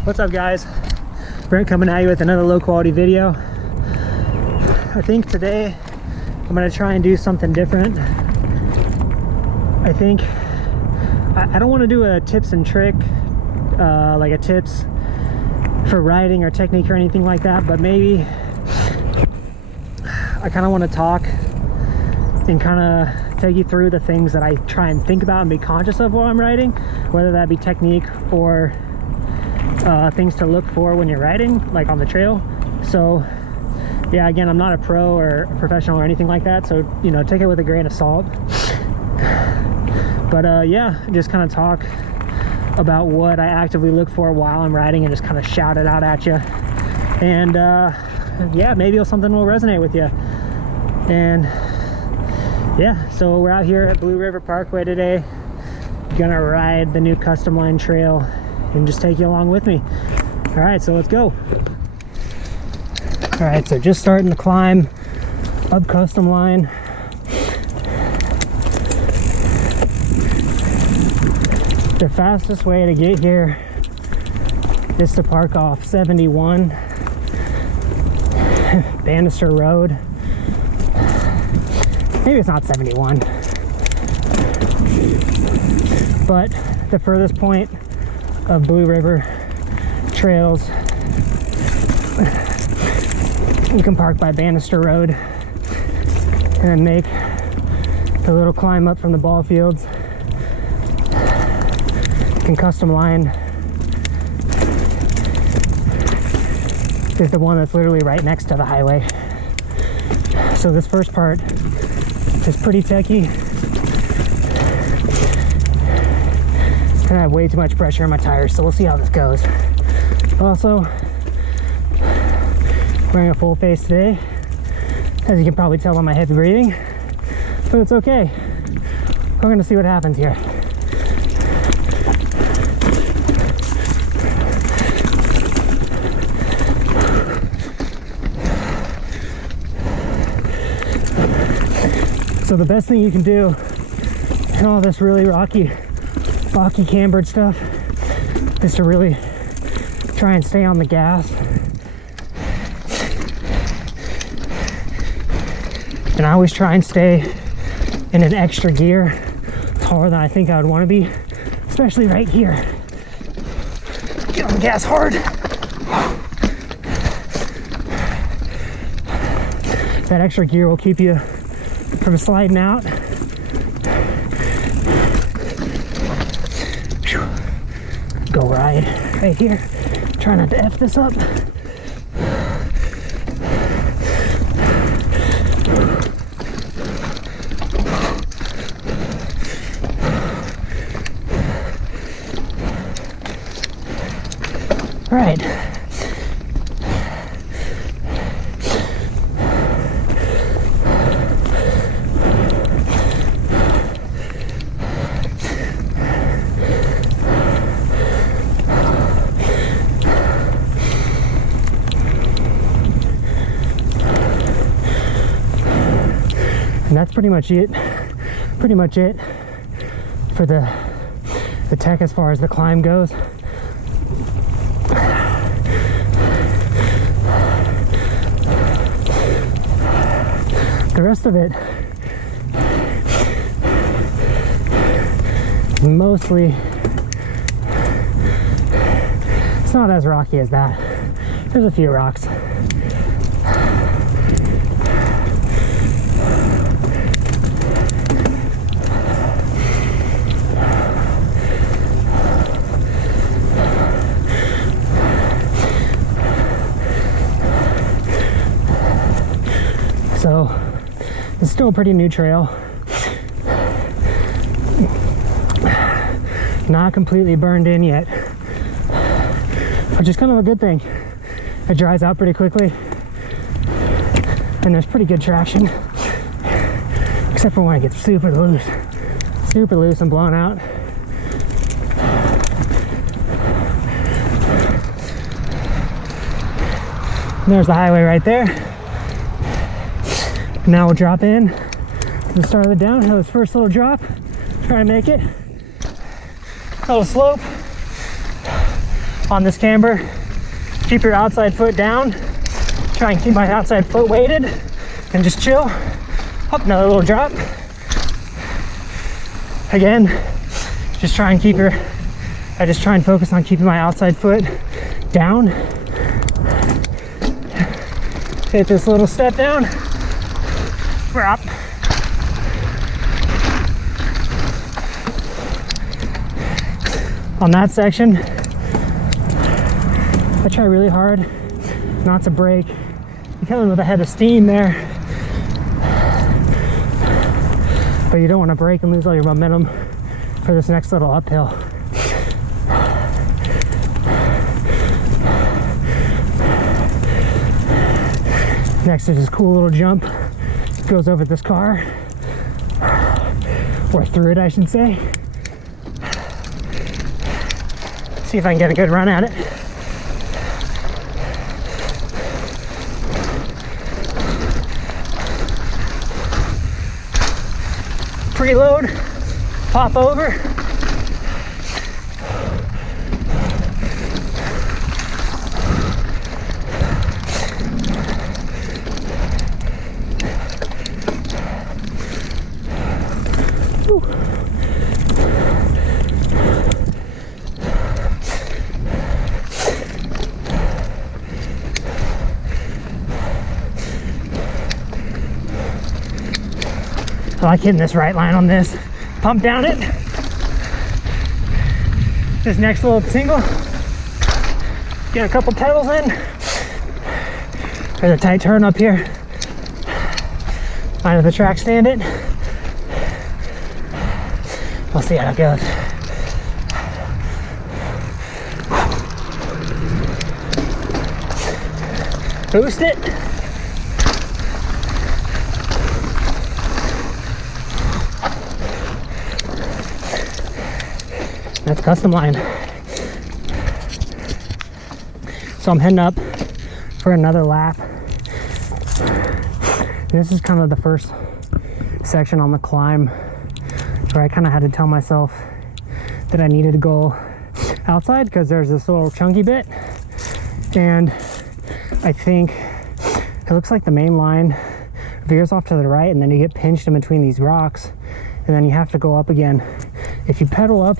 What's up, guys? Brent coming at you with another low quality video. I think today I'm gonna try and do something different. I think I don't want to do a tips and trick, like a tips for riding or technique or anything like that, but maybe I kind of want to talk and kind of take you through the things that I try and think about and be conscious of while I'm riding, whether that be technique or things to look for when you're riding, like on the trail. So yeah, again, I'm not a pro or a professional or anything like that, so you know, take it with a grain of salt. But yeah, just kind of talk about what I actively look for while I'm riding and just kind of shout it out at you. And yeah, maybe something will resonate with you. And yeah, so we're out here at Blue River Parkway today, gonna ride the new Customline trail and just take you along with me. All right, so let's go. All right, so just starting the climb up Customline. The fastest way to get here is to park off 71 Bannister Road. Maybe it's not 71, but the furthest point of Blue River trails, you can park by Bannister Road and then make the little climb up from the ball fields. And Customline is the one that's literally right next to the highway. So this first part is pretty techy, and I have way too much pressure on my tires, so we'll see how this goes. Also, wearing a full face today, as you can probably tell by my heavy breathing, but it's okay. We're gonna see what happens here. So the best thing you can do in all this really rocky, cambered stuff is to really try and stay on the gas. And I always try and stay in an extra gear taller than I think I would want to be, especially right here. Get on the gas hard. That extra gear will keep you from sliding out. Go ride right here. Try not to F this up. All right. And that's pretty much it for the tech as far as the climb goes. The rest of it, mostly, it's not as rocky as that. There's a few rocks. So it's still a pretty new trail. Not completely burned in yet, which is kind of a good thing. It dries out pretty quickly and there's pretty good traction, except for when it gets super loose and blown out. And there's the highway right there. Now we'll drop in to the start of the downhill. This first little drop, try to make it. A little slope on this camber. Keep your outside foot down. Try and keep my outside foot weighted and just chill. Up, another little drop. Again, just try and keep I just try and focus on keeping my outside foot down. Hit this little step down. We're up. On that section, I try really hard not to brake. You're coming with a head of steam there, but you don't want to brake and lose all your momentum for this next little uphill. Next is this cool little jump. It goes over this car, or through it, I should say. See if I can get a good run at it. Preload, pop over. I like hitting this right line on this. Pump down it. This next little single. Get a couple pedals in. There's a tight turn up here. Line of the track stand it. We'll see how it goes. Boost it. That's Customline. So I'm heading up for another lap. This is kind of the first section on the climb where I kind of had to tell myself that I needed to go outside because there's this little chunky bit, and I think it looks like the main line veers off to the right, and then you get pinched in between these rocks, and then you have to go up again. If you pedal up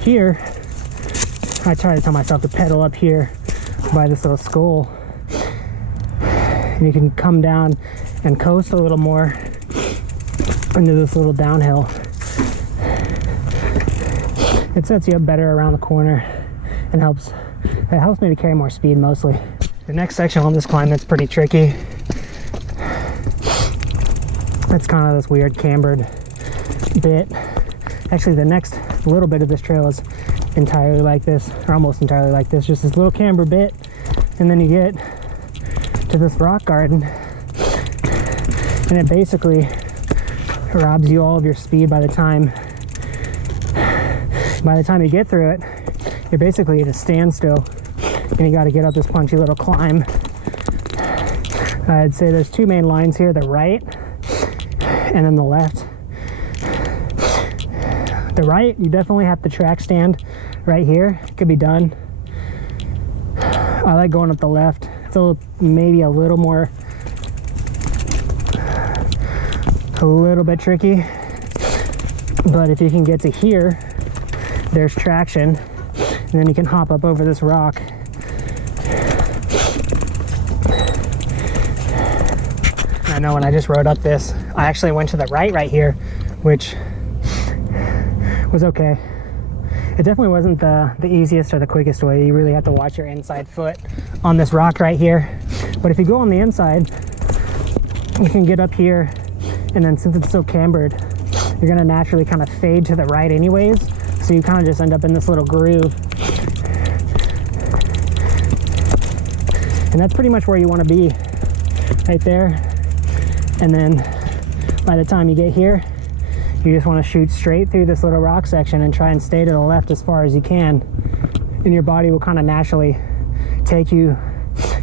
here, I try to tell myself to pedal up here by this little skull, and you can come down and coast a little more into this little downhill. It sets you up better around the corner and it helps me to carry more speed mostly. The next section on this climb that's pretty tricky, it's kind of this weird cambered bit. Actually, the next little bit of this trail is entirely like this, or almost entirely like this, just this little camber bit, and then you get to this rock garden, and it basically robs you all of your speed by the time you get through it. You're basically at a standstill, and you got to get up this punchy little climb. I'd say there's two main lines here, the right and then the left. The right, you definitely have to track stand right here. It could be done. I like going up the left. It's maybe a little bit tricky, but if you can get to here, there's traction, and then you can hop up over this rock. I know when I just rode up this, I actually went to the right here, which was okay. It definitely wasn't the easiest or the quickest way. You really have to watch your inside foot on this rock right here. But if you go on the inside, you can get up here, and then since it's so cambered, you're gonna naturally kind of fade to the right anyways. So you kind of just end up in this little groove. And that's pretty much where you want to be, right there. And then by the time you get here, you just want to shoot straight through this little rock section and try and stay to the left as far as you can. And your body will kind of naturally take you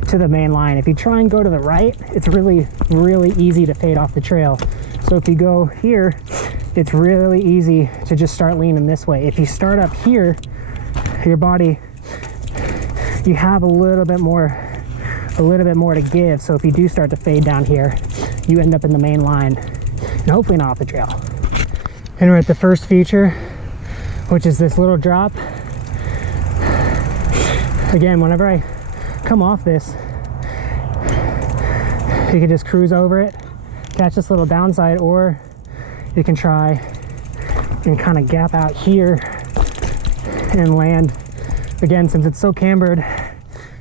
to the main line. If you try and go to the right, it's really, really easy to fade off the trail. So if you go here, it's really easy to just start leaning this way. If you start up here, your body you have a little bit more to give. So if you do start to fade down here, you end up in the main line and hopefully not off the trail. And we're at the first feature, which is this little drop. Again, whenever I come off this, you can just cruise over it, catch this little downside, or you can try and kind of gap out here and land. Again, since it's so cambered,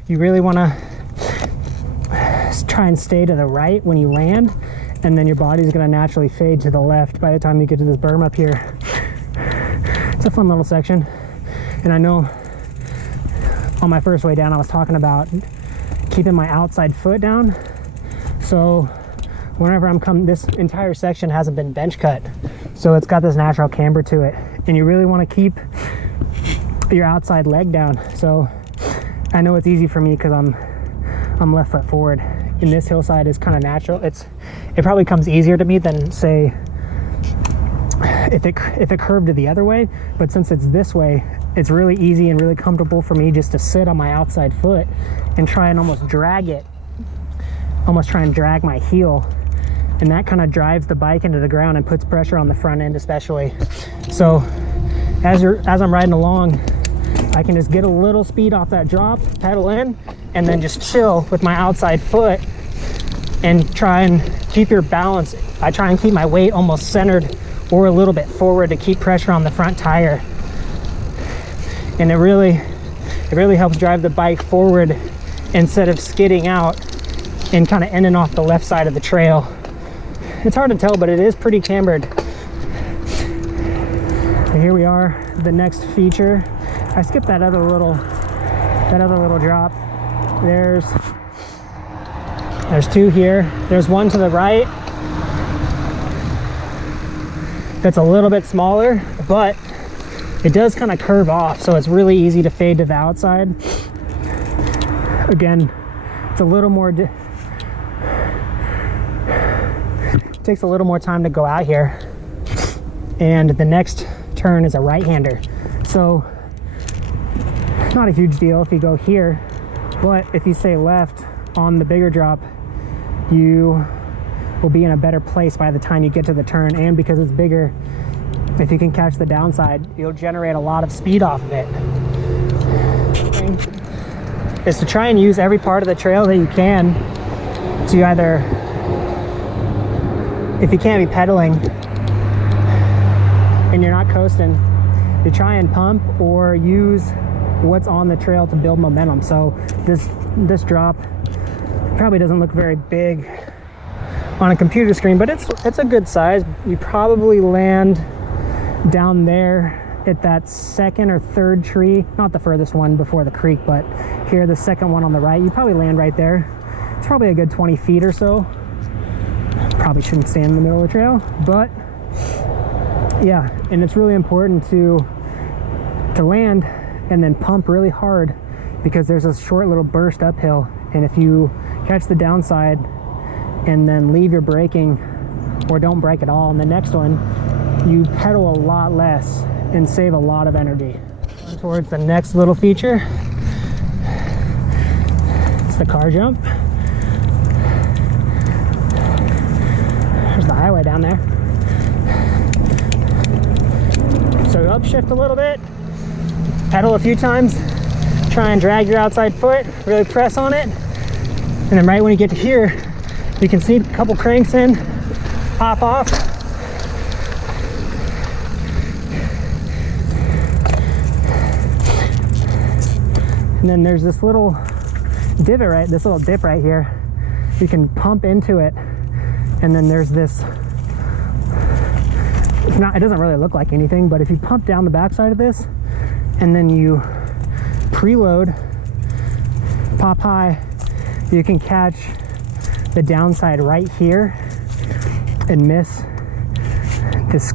you really want to try and stay to the right when you land, and then your body's going to naturally fade to the left by the time you get to this berm up here. It's a fun little section. And I know on my first way down I was talking about keeping my outside foot down, so whenever I'm coming, this entire section hasn't been bench cut, so it's got this natural camber to it, and you really want to keep your outside leg down. So I know it's easy for me because I'm left foot forward, and this hillside is kind of natural. It probably comes easier to me than, say, if it curved to the other way, but since it's this way, it's really easy and really comfortable for me just to sit on my outside foot and try and almost drag my heel, and that kind of drives the bike into the ground and puts pressure on the front end especially. So as I'm riding along, I can just get a little speed off that drop, pedal in, and then just chill with my outside foot and try and keep your balance. I try and keep my weight almost centered or a little bit forward to keep pressure on the front tire. And it really helps drive the bike forward instead of skidding out and kind of ending off the left side of the trail. It's hard to tell, but it is pretty cambered. And here we are, the next feature. I skipped that other little drop. There's two here. There's one to the right that's a little bit smaller, but it does kind of curve off, so it's really easy to fade to the outside. Again, it's a little more takes a little more time to go out here, and the next turn is a right-hander, so it's not a huge deal if you go here, but if you stay left on the bigger drop, you will be in a better place by the time you get to the turn. And because it's bigger, if you can catch the downside, you'll generate a lot of speed off of it. Is to try and use every part of the trail that you can to either, if you can't be pedaling and you're not coasting, to try and pump or use what's on the trail to build momentum. So this drop probably doesn't look very big on a computer screen, but it's a good size. You probably land down there at that second or third tree, not the furthest one before the creek, but here, the second one on the right, you probably land right there. It's probably a good 20 feet or so. Probably shouldn't stand in the middle of the trail, but yeah, and it's really important to land and then pump really hard, because there's a short little burst uphill, and if you catch the downside and then leave your braking or don't brake at all in the next one, you pedal a lot less and save a lot of energy. On towards the next little feature, it's the car jump. There's the highway down there. So you upshift a little bit, pedal a few times, try and drag your outside foot, really press on it, and then right when you get to here, you can see a couple cranks in, pop off. And then there's this little divot, right, this little dip right here. You can pump into it, and then there's this, it doesn't really look like anything, but if you pump down the backside of this and then you preload, pop high, you can catch the downside right here and miss this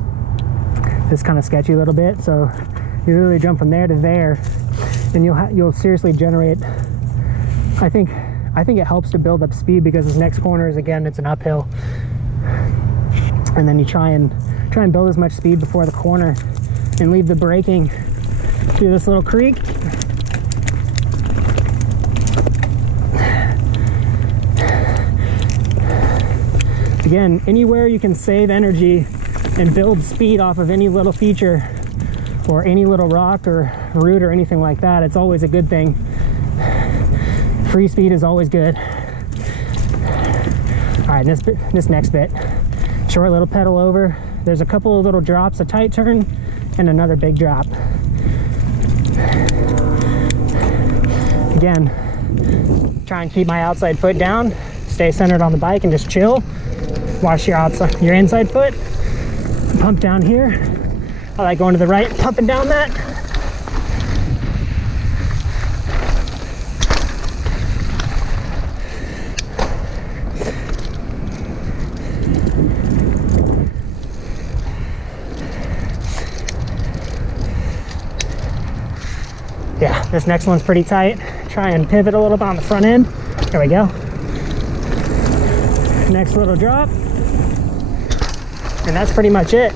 kind of sketchy little bit. So you literally jump from there to there, and you'll seriously generate, I think it helps to build up speed, because this next corner is, again, it's an uphill, and then you try and build as much speed before the corner and leave the braking through this little creek. Again, anywhere you can save energy and build speed off of any little feature or any little rock or root or anything like that, it's always a good thing. Free speed is always good. All right, this next bit, short little pedal over. There's a couple of little drops, a tight turn, and another big drop. Again, try and keep my outside foot down, stay centered on the bike, and just chill. Watch your inside foot. Pump down here. I like going to the right, pumping down that. Yeah, this next one's pretty tight. Try and pivot a little bit on the front end. There we go. Next little drop. And that's pretty much it.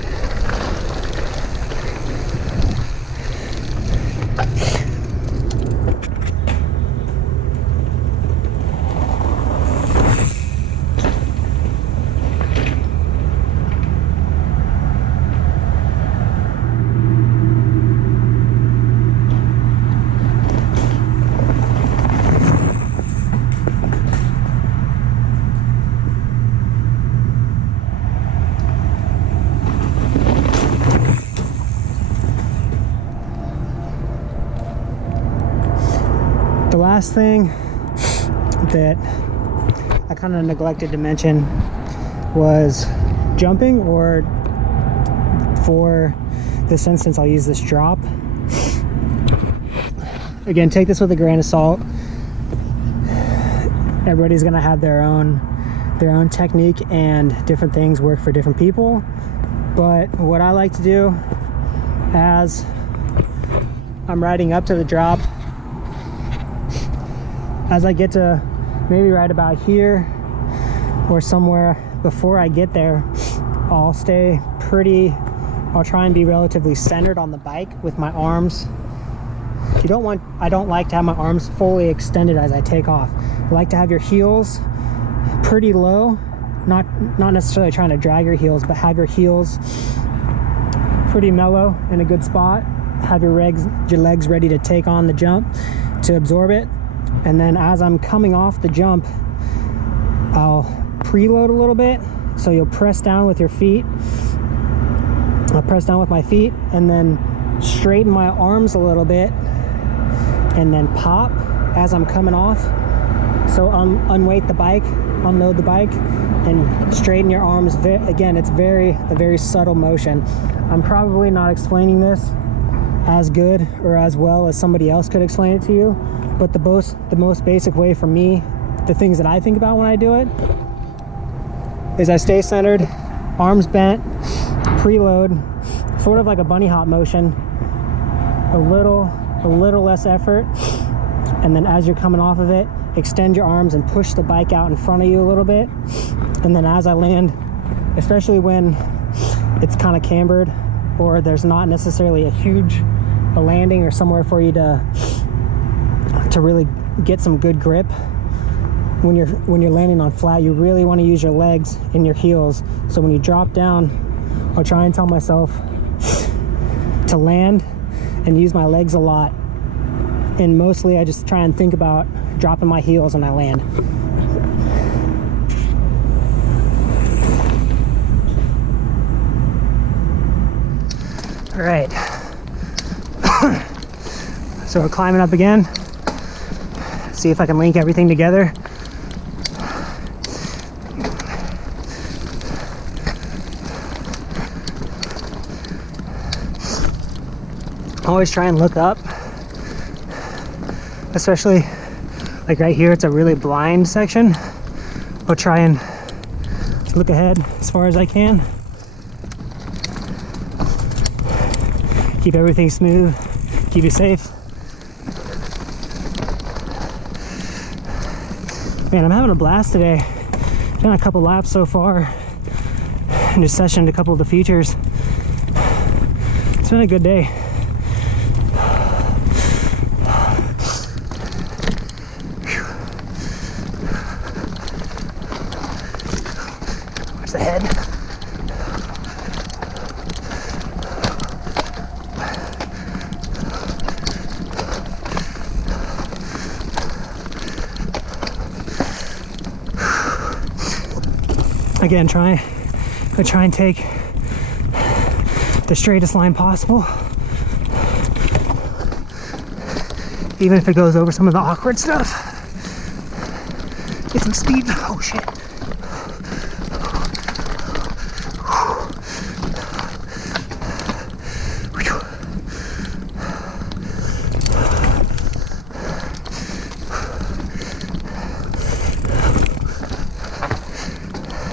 The last thing that I kind of neglected to mention was jumping, or for this instance I'll use this drop. Again, take this with a grain of salt. Everybody's gonna have their own technique, and different things work for different people. But what I like to do as I'm riding up to the drop, as I get to maybe right about here or somewhere before I get there, I'll try and be relatively centered on the bike with my arms. I don't like to have my arms fully extended as I take off. I like to have your heels pretty low, not necessarily trying to drag your heels, but have your heels pretty mellow in a good spot. Have your legs ready to take on the jump, to absorb it. And then as I'm coming off the jump, I'll preload a little bit. So you'll press down with your feet. I'll press down with my feet and then straighten my arms a little bit and then pop as I'm coming off. So unweight the bike, unload the bike, and straighten your arms. Again, it's a very subtle motion. I'm probably not explaining this as good or as well as somebody else could explain it to you, but the most basic way for me, the things that I think about when I do it, is I stay centered, arms bent, preload, sort of like a bunny hop motion, a little less effort, and then as you're coming off of it, extend your arms and push the bike out in front of you a little bit. And then as I land, especially when it's kind of cambered or there's not necessarily a landing or somewhere for you to really get some good grip, when you're landing on flat, you really want to use your legs and your heels. So when you drop down, I'll try and tell myself to land and use my legs a lot, and mostly I just try and think about dropping my heels when I land. All right, so we're climbing up again. See if I can link everything together. Always try and look up, especially like right here, it's a really blind section. I'll try and look ahead as far as I can. Keep everything smooth, keep you safe. Man, I'm having a blast today. Done a couple laps so far and just sessioned a couple of the features. It's been a good day. Again, try and take the straightest line possible, even if it goes over some of the awkward stuff. Get some speed. Oh shit.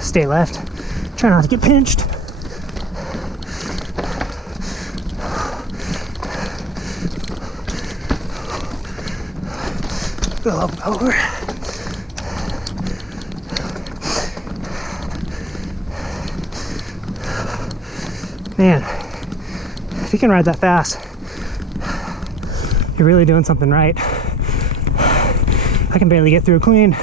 Stay left. Try not to get pinched. Go up over. Man, if you can ride that fast, you're really doing something right. I can barely get through clean.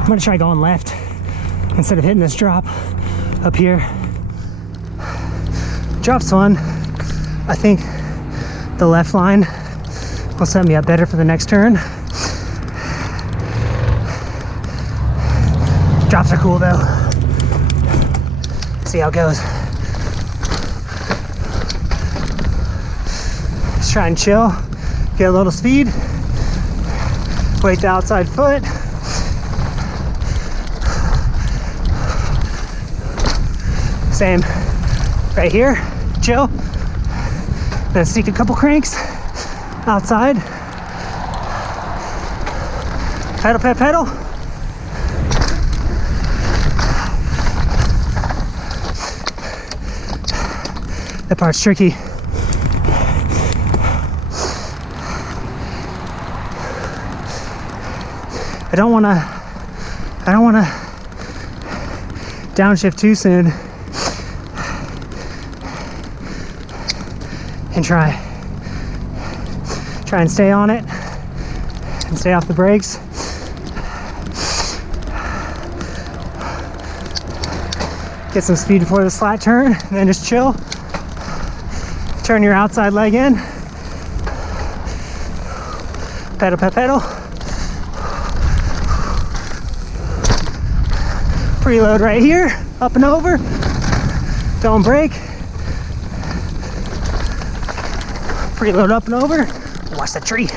I'm gonna try going left instead of hitting this drop up here. Drop's fun. I think the left line will set me up better for the next turn. Drops are cool though. See how it goes. Just try and chill, get a little speed, weight the outside foot. Same right here, chill. Then sneak a couple cranks outside. Pedal, pedal, pedal. That part's tricky. I don't wanna downshift too soon. And try and stay on it and stay off the brakes. Get some speed before this flat turn, and then just chill. Turn your outside leg in. Pedal, pedal, pedal. Preload right here, up and over. Don't brake. Preload up and over. Watch the tree.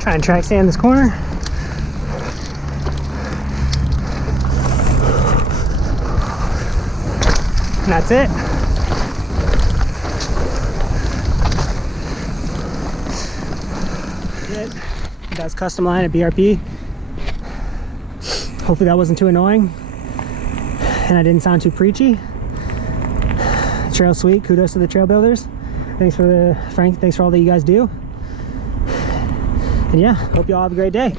Try and track stand this corner. And that's it. That's Customline at BRP. Hopefully that wasn't too annoying and I didn't sound too preachy. Trail sweet. Kudos to the trail builders. Thanks for Frank. Thanks for all that you guys do. And yeah, hope you all have a great day.